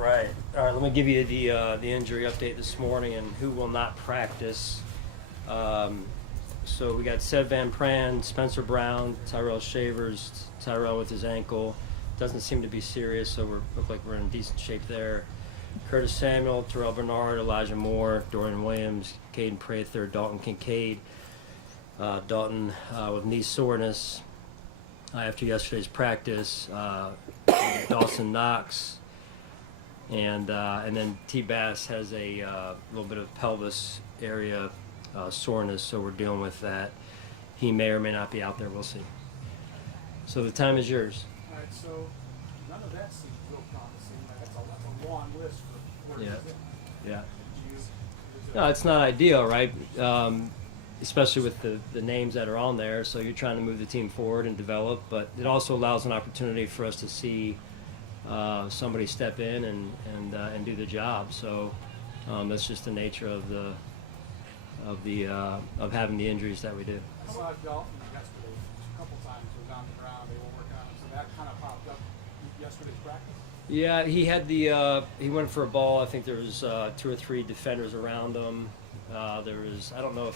right. All right. Let me give you the injury update this morning and who will not practice. So we got Seb Van Pran, Spencer Brown, Tyrell Shavers. Tyrell with his ankle doesn't seem to be serious, so we look like we're in decent shape there. Curtis Samuel, Terrell Bernard, Elijah Moore, Dorian Williams, Caden Prather, Dalton Kincaid. Dalton with knee soreness after yesterday's practice. Dawson Knox, and then T. Bass has a little bit of pelvis area soreness, so we're dealing with that. He may or may not be out there. We'll see. So the time is yours. All right, so none of that seems real promising. That's a long list for where Yeah. is it? Yeah. Do you- No, it's not ideal, right? Especially with the names that are on there. So you're trying to move the team forward and develop, but it also allows an opportunity for us to see somebody step in and do the job. So that's just the nature of having the injuries that we do. I saw Dalton yesterday a couple times. Was on the ground. They were working on him, so that kind of popped up yesterday's practice. Yeah, he had he went for a ball. I think there was 2 or 3 defenders around him. There was I don't know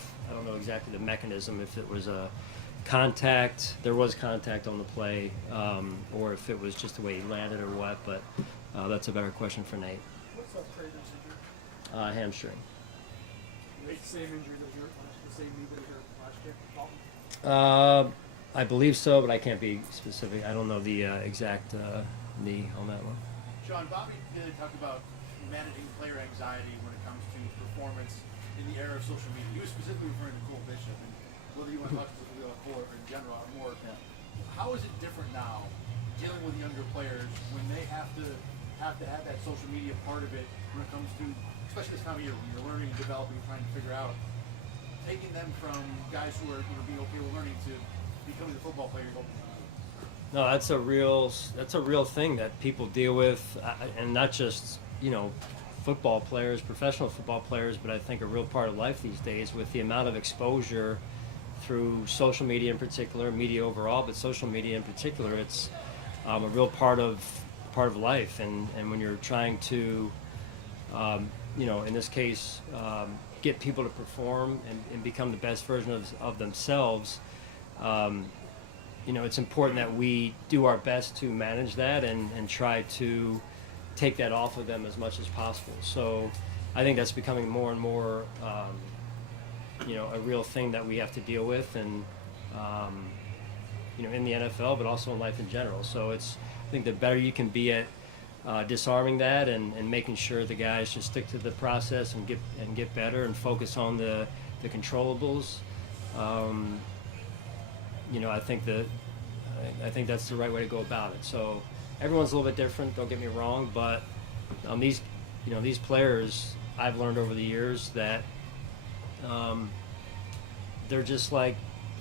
exactly the mechanism, if it was a contact. There was contact on the play, or if it was just the way he landed or what. But that's a better question for Nate. What's up, Craven's injury? Hamstring. It's the same injury that you're the same knee that you hurt last year. Dalton? I believe so, but I can't be specific. I don't know the exact knee on that one. Sean, Bobby talked about managing player anxiety when it comes to performance in the era of social media. He was specifically referring to Cole Bishop, and whether you want to talk specifically about Cole or in general or more. Yeah. How is it different now dealing with younger players when they have to have that social media part of it when it comes to, especially this time of year when you're learning and developing, trying to figure out, taking them from guys who are being okay with learning to becoming the football player you're hoping to be? No, that's a real thing that people deal with, and not just football players, professional football players, but I think a real part of life these days with the amount of exposure through social media in particular, media overall, but social media in particular. It's a real part of life, and when you're trying to, in this case, get people to perform and become the best version of themselves. It's important that we do our best to manage that and try to take that off of them as much as possible. So I think that's becoming more and more, a real thing that we have to deal with, and in the NFL, but also in life in general. So I think the better you can be at disarming that and making sure the guys just stick to the process and get better and focus on the controllables. I think that's the right way to go about it. So everyone's a little bit different. Don't get me wrong, but these players, I've learned over the years that they're just like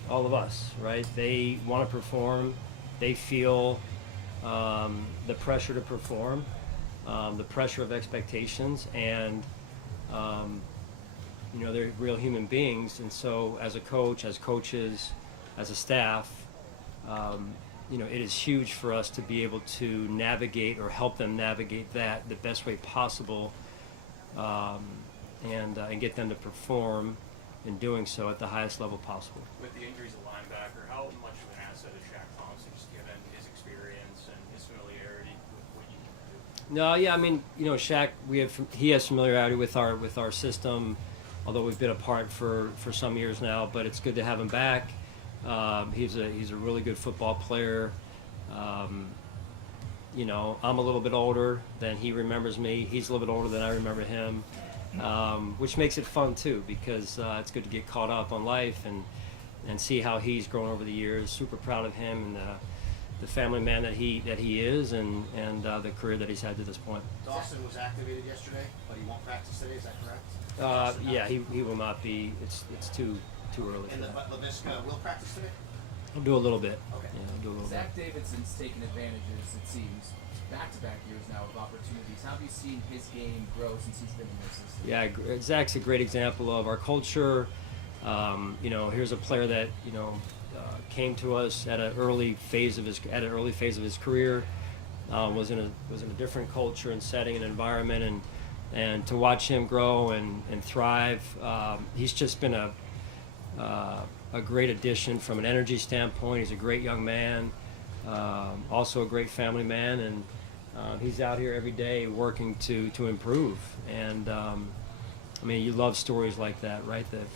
all of us, right? They want to perform. They feel the pressure to perform, the pressure of expectations, and they're real human beings. And so, as a coach, as coaches, as a staff, it is huge for us to be able to navigate or help them navigate that the best way possible, and get them to perform in doing so at the highest level possible. With the injuries of linebacker, how much of an asset is Shaq Thompson, just given his experience and his familiarity with what you can do? No, yeah, I mean, Shaq, he has familiarity with our system, although we've been apart for some years now. But it's good to have him back. He's a really good football player. I'm a little bit older than he remembers me. He's a little bit older than I remember him, which makes it fun too, because it's good to get caught up on life and see how he's grown over the years. Super proud of him and the family man that he is, and the career that he's had to this point. Dawson was activated yesterday, but he won't practice today. Is that correct? Yeah, he will not be. It's too early. And For that. LaVisca will practice today? I'll do a little bit. Okay. Yeah, I'll do a little bit. Zach Davidson's taken advantages, it seems, back-to-back years now of opportunities. How have you seen his game grow since he's been in this system? Yeah, Zach's a great example of our culture. Here's a player that came to us at an early phase of his career. was in a different culture and setting and environment, and to watch him grow and thrive. He's just been a great addition from an energy standpoint. He's a great young man, also a great family man, and he's out here every day working to improve. And I mean, you love stories like that, right? That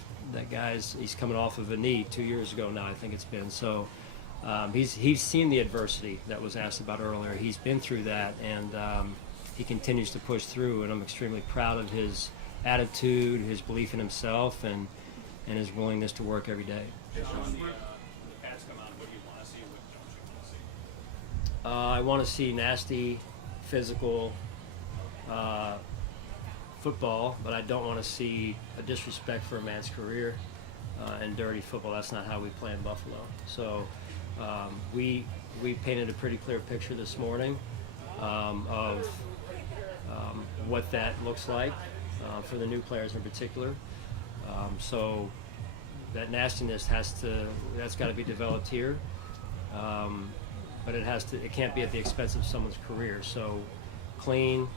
he's coming off of a knee 2 years ago now, I think it's been. So he's seen the adversity that was asked about earlier. He's been through that, and he continues to push through. And I'm extremely proud of his attitude, his belief in himself, and his willingness to work every day. Sean, when the pads come out, what do you want to see? What don't you want to see? I want to see nasty, physical football, but I don't want to see a disrespect for a man's career and dirty football. That's not how we play in Buffalo. So we painted a pretty clear picture this morning of what that looks like for the new players in particular. So that nastiness that's got to be developed here, but it can't be at the expense of someone's career. So clean,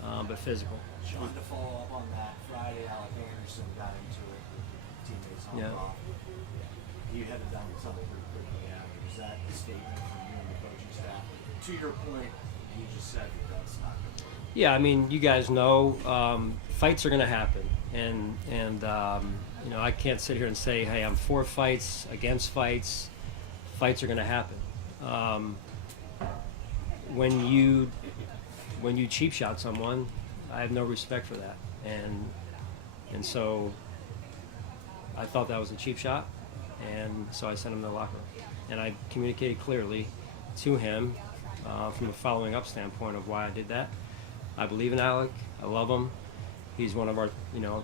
but physical. Sean, to follow up on that, Friday Alec Anderson got into it with teammates on Yeah. off. You had done something pretty quickly after. Is that a statement from you and the coaching staff? To your point, you just said that's not going to work. Yeah, I mean, you guys know fights are going to happen, and you know, I can't sit here and say, hey, I'm for fights, against fights. Fights are going to happen. When you cheap shot someone, I have no respect for that, and so I thought that was a cheap shot, and so I sent him to the locker room, and I communicated clearly to him from a following up standpoint of why I did that. I believe in Alec. I love him. He's one of our,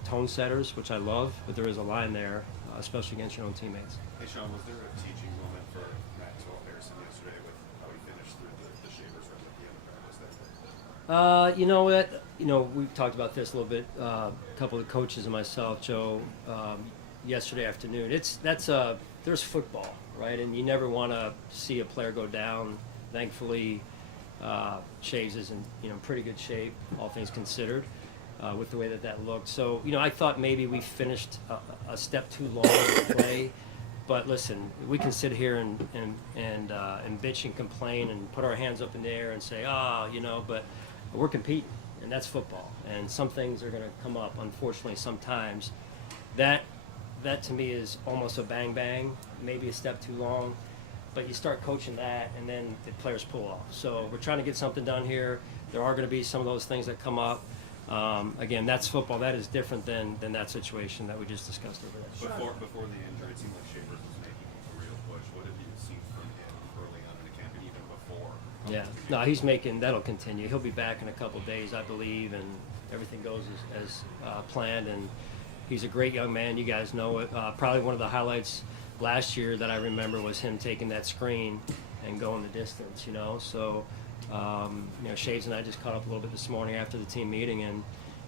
tone setters, which I love, but there is a line there, especially against your own teammates. Hey Sean, was there a teaching moment for Maxwell Harrison yesterday with how he finished through the Shavers run at the end of practice that day? You know what? We've talked about this a little bit. A couple of coaches and myself, Joe, yesterday afternoon. There's football, right? And you never want to see a player go down. Thankfully, Shaves is in pretty good shape, all things considered, with the way that looked. So I thought maybe we finished a step too long to play. But listen, we can sit here and bitch and complain and put our hands up in the air and say, but we're competing, and that's football. And some things are going to come up, unfortunately, sometimes. That to me is almost a bang bang, maybe a step too long. But you start coaching that, and then the players pull off. So we're trying to get something done here. There are going to be some of those things that come up. Again, that's football. That is different than that situation that we just discussed over there. Before the injury, it seemed like Shavers was making a real push. What have you seen from him early on in the camp and even before? Yeah, no, he's making. That'll continue. He'll be back in a couple of days, I believe, and everything goes as planned. And he's a great young man. You guys know it. Probably one of the highlights last year that I remember was him taking that screen and going the distance. So. Shades and I just caught up a little bit this morning after the team meeting, and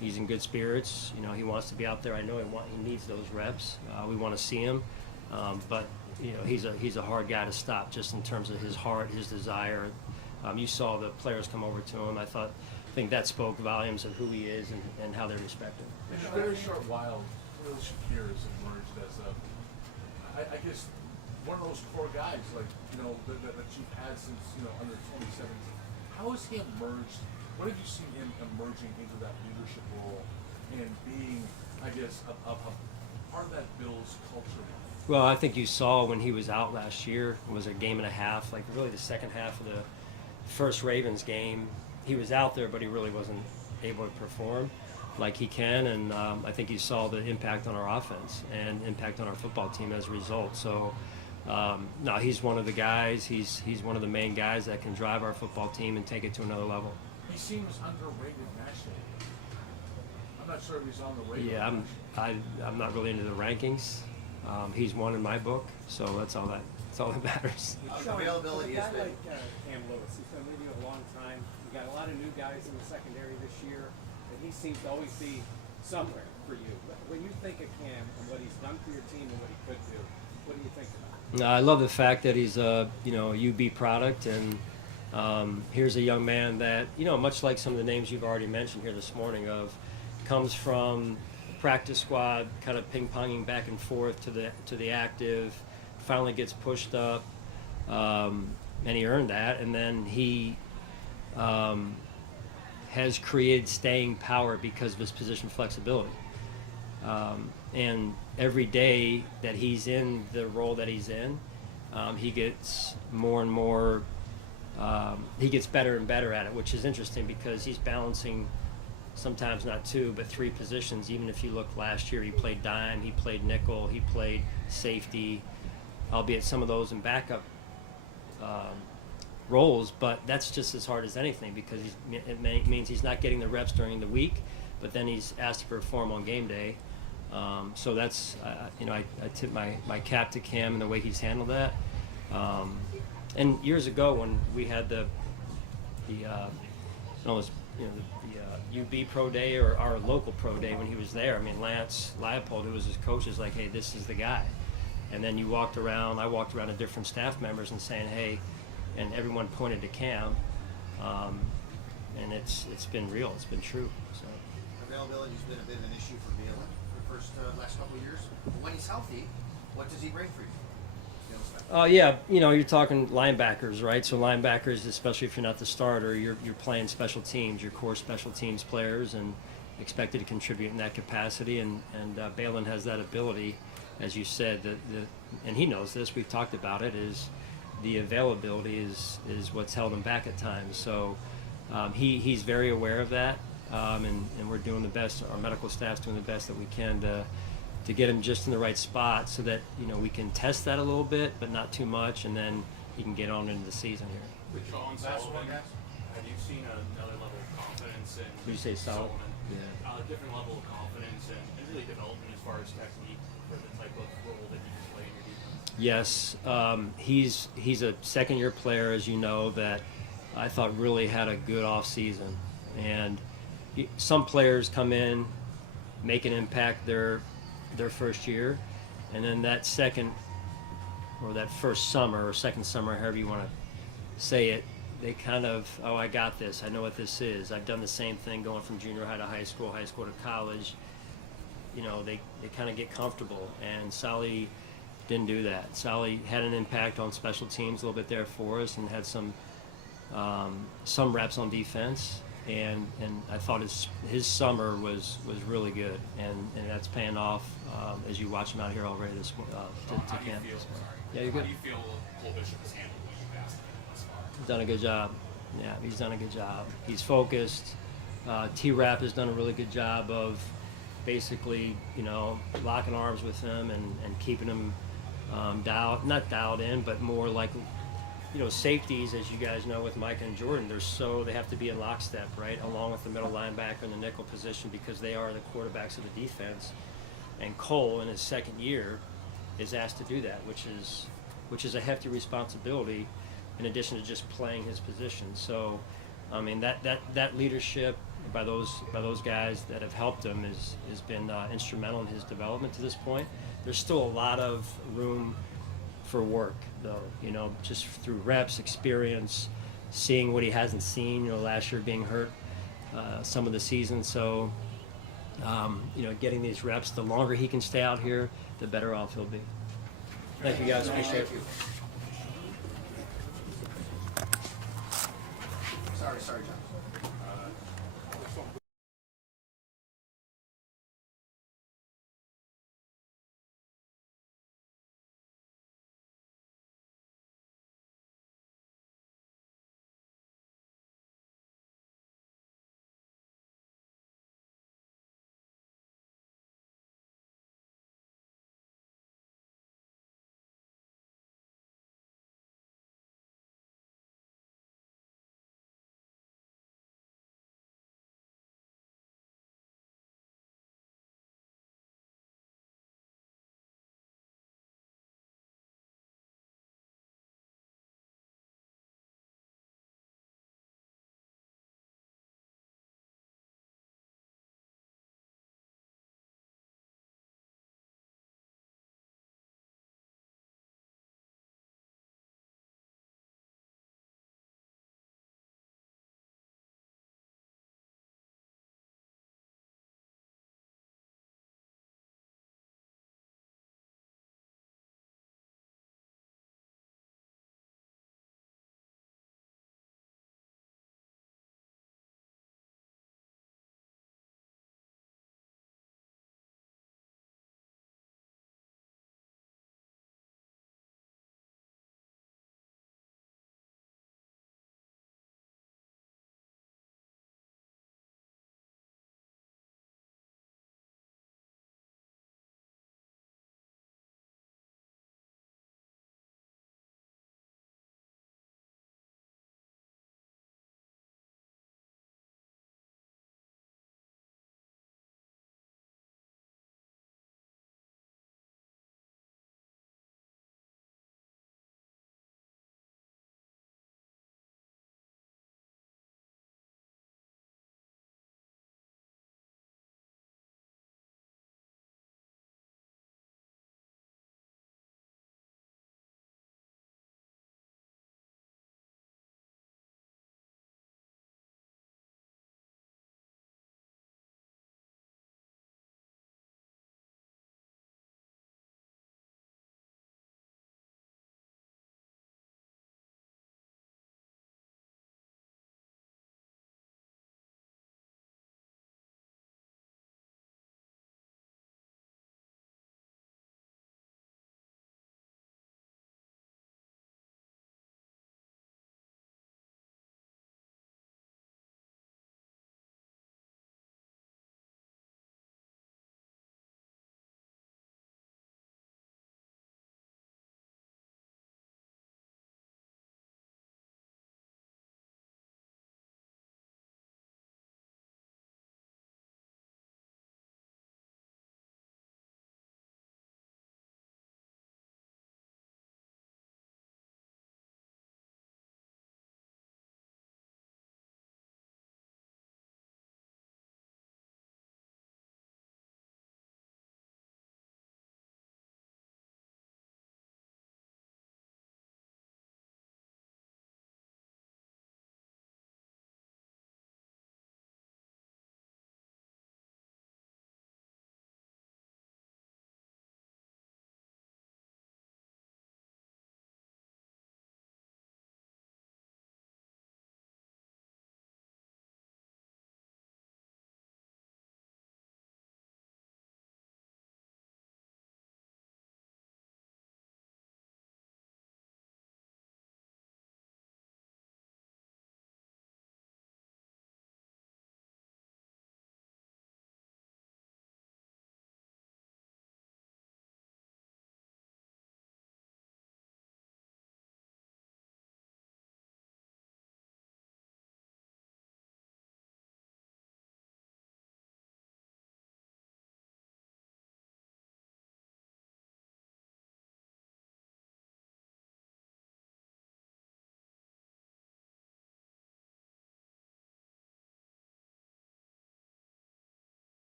he's in good spirits. He wants to be out there. I know he needs those reps. We want to see him, but he's a hard guy to stop just in terms of his heart, his desire. You saw the players come over to him. I think that spoke volumes of who he is and how they respect him. In a very short while, Will Shakir has emerged as I guess one of those core guys, that you've had since under 2017. How has he emerged? What have you seen him emerging into that leadership role and being, I guess, a part of that Bills culture? Well, I think you saw when he was out last year, it was a game and a half, like really the second half of the first Ravens game. He was out there, but he really wasn't able to perform like he can, and I think you saw the impact on our offense and impact on our football team as a result. So. No, he's one of the guys. He's one of the main guys that can drive our football team and take it to another level. He seems underrated nationally. I'm not sure if he's on the radar. Yeah, I'm not really into the rankings. He's one in my book, so that's all that matters. Availability For a has guy been. like Cam Lewis, he's been with you a long time. You got a lot of new guys in the secondary this year, and he seems to always be somewhere for you. When you think of Cam and what he's done for your team and what he could do, what do you think about? I love the fact that he's a UB product, and Here's a young man that, much like some of the names you've already mentioned here this morning, comes from practice squad, kind of ping-ponging back and forth to the active, finally gets pushed up, and he earned that, and then he has created staying power because of his position flexibility. And every day that he's in the role that he's in, he gets more and more, he gets better and better at it, which is interesting because he's balancing sometimes not 2 but 3 positions. Even if you look last year, he played dime, he played nickel, he played safety, albeit some of those in backup roles, but that's just as hard as anything because it means he's not getting the reps during the week, but then he's asked to perform on game day. So that's, I tip my cap to Cam and the way he's handled that. And years ago when we had the UB Pro Day or our local Pro Day when he was there, Lance Leopold, who was his coach, is like, hey, this is the guy. And then I walked around to different staff members and saying, hey, and everyone pointed to Cam, and it's been real, it's been true. So Availability's been a bit of an issue for Balin for the last couple of years. When he's healthy, what does he bring for you? Yeah, you're talking linebackers, right? So linebackers, especially if you're not the starter, you're playing special teams, your core special teams players, and expected to contribute in that capacity. And Balin has that ability, as you said, and he knows this. We've talked about it. Is the availability is what's held him back at times. So he's very aware of that, and we're doing the best. Our medical staff's doing the best that we can to get him just in the right spot so that we can test that a little bit, but not too much, and then he can get on into the season here. With Sean Sullivan, have you seen another level of confidence in Did you say Sullivan? Yeah. A different level of confidence and really development as far as technique for the type of role that you can play in your defense? Yes, he's a second-year player, as you know, that I thought really had a good off-season. And some players come in, make an impact their first year, and then that second or that first summer or second summer, however you want to say it, they kind of, I got this, I know what this is. I've done the same thing going from junior high to high school to college. They kind of get comfortable, and Sally didn't do that. Sally had an impact on special teams a little bit there for us and had some reps on defense. And I thought his summer was really good, and that's paying off as you watch him out here already to camp. Yeah, you're good. How do you feel Cole Bishop has handled what you've asked him thus far? He's done a good job. Yeah, he's done a good job. He's focused. T-Rap has done a really good job of basically, locking arms with him and keeping him not dialed in, but more like, safeties, as you guys know, with Micah and Jordan, they have to be in lockstep, right, along with the middle linebacker and the nickel position because they are the quarterbacks of the defense. And Cole, in his second year, is asked to do that, which is a hefty responsibility, in addition to just playing his position. So, that leadership by those guys that have helped him has been instrumental in his development to this point. There's still a lot of room for work, though, just through reps, experience, seeing what he hasn't seen, last year being hurt some of the season. So, getting these reps, the longer he can stay out here, the better off he'll be. Thank you, guys. Appreciate it. Sorry, John.